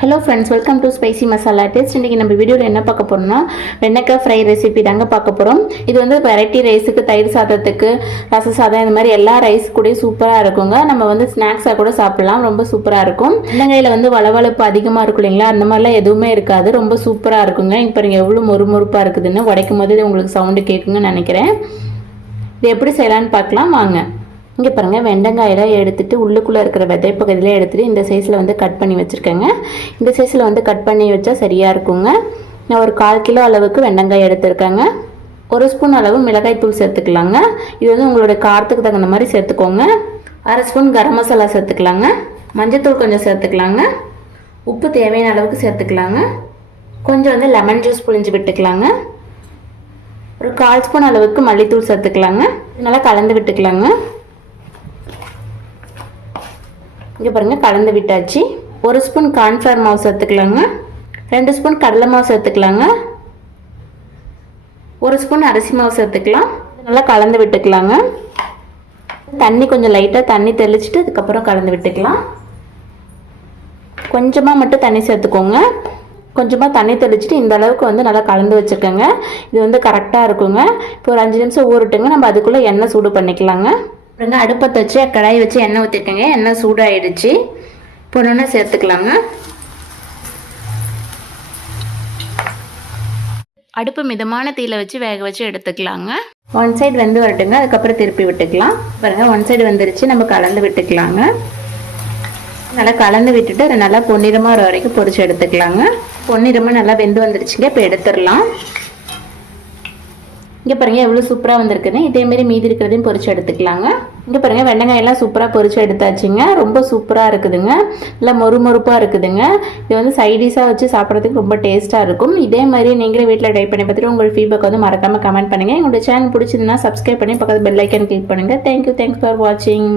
Hello friends welcome to spicy masala taste இன்றைக்கி நம்ம வீடியோவில் என்ன பார்க்க போகிறோம்னா வெண்டைக்காய் ஃப்ரை ரெசிபி தாங்க பார்க்க போகிறோம் இது வந்து வெரைட்டி ரைஸுக்கு தயிர் சாதத்துக்கு ரச சாதம் இந்த மாதிரி எல்லா ரைஸ் கூட சூப்பராக இருக்குங்க. நம்ம வந்து ஸ்நாக்ஸாக கூட சாப்பிட்லாம் ரொம்ப சூப்பராக இருக்கும். வெண்டைக்காயில் வந்து வளவளப்பு அதிகமாக இருக்கும் இல்லைங்களா? அந்த மாதிரிலாம் எதுவுமே இருக்காது ரொம்ப சூப்பராக இருக்குங்க. இப்போ நீங்கள் எவ்வளோ மொறுமொறுப்பாக இருக்குதுன்னு உடைக்கும் போது உங்களுக்கு சவுண்டு கேட்குங்கன்னு நினைக்கிறேன். இது எப்படி செய்யலான்னு பார்க்கலாம் வாங்க. இங்கே பாருங்கள் வெண்டங்காயெல்லாம் எடுத்துட்டு உள்ளுக்குள்ளே இருக்கிற விதை பகுதியிலே எடுத்துகிட்டு இந்த சைஸில் வந்து கட் பண்ணி வச்சுருக்கேங்க. இந்த சைஸில் வந்து கட் பண்ணி வச்சா சரியாக இருக்குங்க. நான் ஒரு கால் கிலோ அளவுக்கு வெண்டங்காய் எடுத்திருக்கேங்க. ஒரு ஸ்பூன் அளவு மிளகாய் தூள் சேர்த்துக்கலாங்க. இது வந்து உங்களோட காரத்துக்கு தகுந்த மாதிரி சேர்த்துக்கோங்க. அரை ஸ்பூன் கரம் மசாலா சேர்த்துக்கலாங்க. மஞ்சத்தூள் கொஞ்சம் சேர்த்துக்கலாங்க. உப்பு தேவையான அளவுக்கு சேர்த்துக்கலாங்க. கொஞ்சம் வந்து லெமன் ஜூஸ் புழிஞ்சு விட்டுக்கலாங்க. ஒரு கால் ஸ்பூன் அளவுக்கு மல்லித்தூள் சேர்த்துக்கலாங்க. நல்லா கலந்து விட்டுக்கலாங்க. இங்கே பாருங்கள் கலந்து விட்டாச்சு. ஒரு ஸ்பூன் கார்ன்ஃப்ளவர் மாவு சேர்த்துக்கலாங்க. ரெண்டு ஸ்பூன் கடலை மாவு சேர்த்துக்கலாங்க. ஒரு ஸ்பூன் அரிசி மாவு சேர்த்துக்கலாம். நல்லா கலந்து விட்டுக்கலாங்க. தண்ணி கொஞ்சம் லைட்டாக தண்ணி தெளிச்சிட்டு அதுக்கப்புறம் கலந்து விட்டுக்கலாம். கொஞ்சமாக மட்டும் தண்ணி சேர்த்துக்கோங்க. கொஞ்சமாக தண்ணி தெளிச்சிட்டு இந்த அளவுக்கு வந்து நல்லா கலந்து வச்சுருக்கோங்க இது வந்து கரெக்டாக இருக்குங்க. இப்போ ஒரு அஞ்சு நிமிஷம் ஊறட்டுங்க. நம்ம அதுக்குள்ளே எண்ணெய் சூடு பண்ணிக்கலாங்க. அப்புறங்க அடுப்பத்தை வச்சு கடாய் வச்சு எண்ணெய் ஊற்றிருக்கேங்க எண்ணெய் சூடாயிடுச்சு. பொண்ணுன்னு சேர்த்துக்கலாங்க அடுப்பு மிதமான தீயில வச்சு வேக வச்சு எடுத்துக்கலாங்க. ஒன் சைடு வெந்து வரட்டுங்க. அதுக்கப்புறம் திருப்பி விட்டுக்கலாம். பாருங்க ஒன் சைடு வந்துருச்சு. நம்ம கலந்து விட்டுக்கலாங்க. நல்லா கலந்து விட்டுட்டு அதை நல்லா பொன்னிறமாக வர வரைக்கும் பொரிச்சு எடுத்துக்கலாங்க. பொன்னிறமாக நல்லா வெந்து வந்துருச்சுங்க. இப்போ எடுத்துடலாம். இங்கே பாருங்கள் எவ்வளோ சூப்பராக வந்திருக்குன்னு. இதேமாரி மீதி இருக்கிறதையும் பொரிச்சு எடுத்துக்கலாங்க. இங்கே பாருங்கள் வெண்டைக்காயெல்லாம் சூப்பராக பொரிச்சு எடுத்தாச்சுங்க. ரொம்ப சூப்பராக இருக்குதுங்க. நல்லா மொறுமொறுப்பாக இருக்குதுங்க. இது வந்து சைடிஷாக வச்சு சாப்பிட்றதுக்கு ரொம்ப டேஸ்ட்டாக இருக்கும். இதே மாதிரி நீங்களே வீட்டில் ட்ரை பண்ணி பார்த்துட்டு உங்கள் ஃபீட்பேக் வந்து மறக்காமல் கமெண்ட் பண்ணுங்கள் எங்களுடைய சேனல் பிடிச்சதுன்னா சப்ஸ்கிரைப் பண்ணி பக்கத்து பெல் ஐக்கன் கிளிக் பண்ணுங்கள் தேங்க்யூ தேங்க்ஸ் ஃபார் வாட்சிங்